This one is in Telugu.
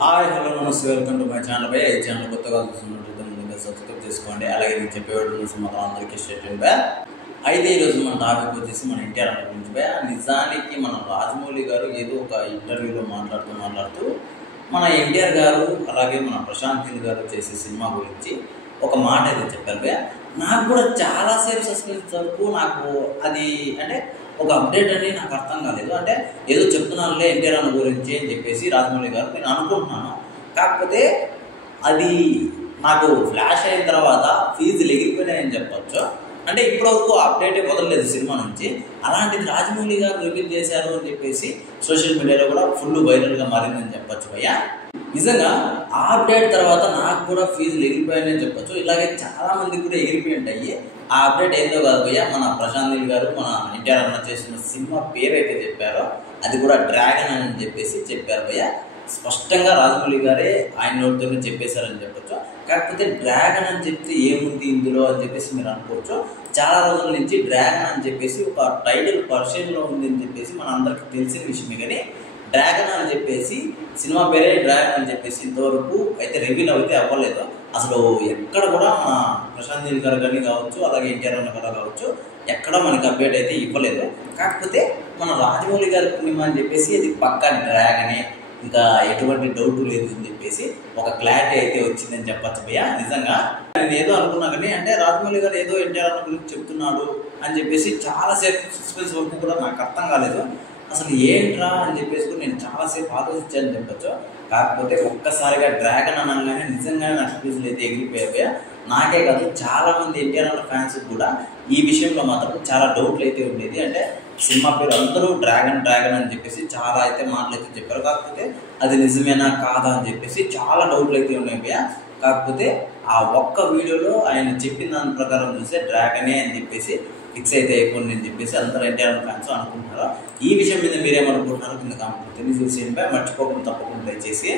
హాయ్ హలో నమస్తే welcome to my channel by ఈ ఛానల్ కొత్తగా చూస్తున్నట్లయితే ముందుగా సబ్స్క్రైబ్ చేసుకోండి. అలాగే నేను చెప్పేవాడు మాత్రం అందరికీ స్టేట్ బై. అయితే ఈరోజు మన టాపిక్ వచ్చేసి మన ఎన్టీఆర్ అన్న గురించి బై. నిజానికి మన రాజమౌళి గారు ఏదో ఒక ఇంటర్వ్యూలో మాట్లాడుతూ మన ఎన్టీఆర్ గారు అలాగే మన ప్రశాంత్ నీల్ గారు చేసే సినిమా గురించి ఒక మాట అయితే చెప్పారు బై. నాకు కూడా చాలాసేపు సస్పెన్స్ వరకు నాకు అది అంటే ఒక అప్డేట్ అని నాకు అర్థం కాలేదు. అంటే ఏదో చెప్తున్నానులే ఎన్టీఆర్ అన్న గురించి అని చెప్పేసి రాజమౌళి గారు నేను అనుకుంటున్నాను. కాకపోతే అది నాకు ఫ్లాష్ అయిన తర్వాత ఫీజులు ఎగిరిపోయినాయని చెప్పొచ్చు. అంటే ఇప్పటివరకు అప్డేటే వదలలేదు సినిమా నుంచి. అలాంటిది రాజమౌళి గారు రివీల్ చేశారు అని చెప్పేసి సోషల్ మీడియాలో కూడా ఫుల్ వైరల్గా మారిందని చెప్పొచ్చు భయ్యా. నిజంగా ఆ అప్డేట్ తర్వాత నాకు కూడా ఫీజులు ఎగిరిపోయాయని చెప్పొచ్చు. ఇలాగే చాలా మందికి కూడా ఎగిరిపోయి ఉంటాయి. ఆ అప్డేట్ ఏందో కాదు భయ్యా, మన ప్రశాంత్ నీల్ గారు మన ఎన్టీఆర్ అన్న చేసిన సినిమా పేరు అయితే చెప్పారో అది కూడా డ్రాగన్ అని చెప్పేసి చెప్పారు భయ్యా. స్పష్టంగా రాజమౌళి గారే ఆయన నోటితోనే చెప్పేశారని చెప్పొచ్చు. కాకపోతే డ్రాగన్ అని చెప్తే ఏముంది ఇందులో అని చెప్పేసి మీరు అనుకోవచ్చు. చాలా రోజుల నుంచి డ్రాగన్ అని చెప్పేసి ఒక టైటిల్ పర్షన్లో ఉంది అని చెప్పేసి మన అందరికీ తెలిసిన విషయమే. కానీ డ్రాగన్ అని చెప్పేసి సినిమా పేరే డ్రాగన్ అని చెప్పేసి ఇంతవరకు అయితే రివీల్ అయితే అవ్వలేదు. అసలు ఎక్కడ కూడా మన ప్రశాంత్ నీల్ గారు కానీ కావచ్చు, అలాగే ఎన్టీఆర్ అన్న గారు కావచ్చు, ఎక్కడ మనకి అప్డేట్ అయితే ఇవ్వలేదు. కాకపోతే మన రాజమౌళి గారి పుణ్యమా అని చెప్పేసి అది పక్కా డ్రాగనే, ఇంకా ఎటువంటి డౌట్ లేదు అని చెప్పేసి ఒక క్లారిటీ అయితే వచ్చిందని చెప్పచ్చు భయ్యా. నిజంగా నేను ఏదో అనుకున్నా కానీ అంటే రాజమౌళి గారు ఏదో ఎన్టీఆర్ అన్న గురించి చెప్తున్నాడు అని చెప్పేసి చాలాసేపు సస్పెన్స్ వరకు కూడా నాకు అర్థం కాలేదు. అసలు ఏంట్రా అని చెప్పేసి కూడా నేను చాలాసేపు ఆలోచించాలని చెప్పచ్చు. కాకపోతే ఒక్కసారిగా డ్రాగన్ అనగానే నిజంగానే నాకు ఫీజులు అయితే ఎగిరిపోయాయి. నాకే కాదు చాలామంది ఎన్టీఆర్ అన్న ఫ్యాన్స్ కూడా ఈ విషయంలో మాత్రం చాలా డౌట్లు అయితే ఉండేది. అంటే సినిమా పేరు అందరూ డ్రాగన్ అని చెప్పేసి చాలా అయితే మాటలు అయితే చెప్పారు. కాకపోతే అది నిజమేనా కాదా అని చెప్పేసి చాలా డౌట్లు అయితే ఉన్నాయి. కాకపోతే ఆ ఒక్క వీడియోలో ఆయన చెప్పిన దాని ప్రకారం చూస్తే డ్రాగనే అని చెప్పేసి ఫిక్స్ అయితే అయిపోయింది అని చెప్పేసి అందరూ ఎన్టీఆర్ ఫ్యాన్స్ అనుకుంటున్నారు. ఈ విషయం మీద మీరేమనుకుంటున్నారు కింద కామెంట్ తెలియజేసేయండి. మర్చిపోకుండా తప్పకుండా ట్రై చేసి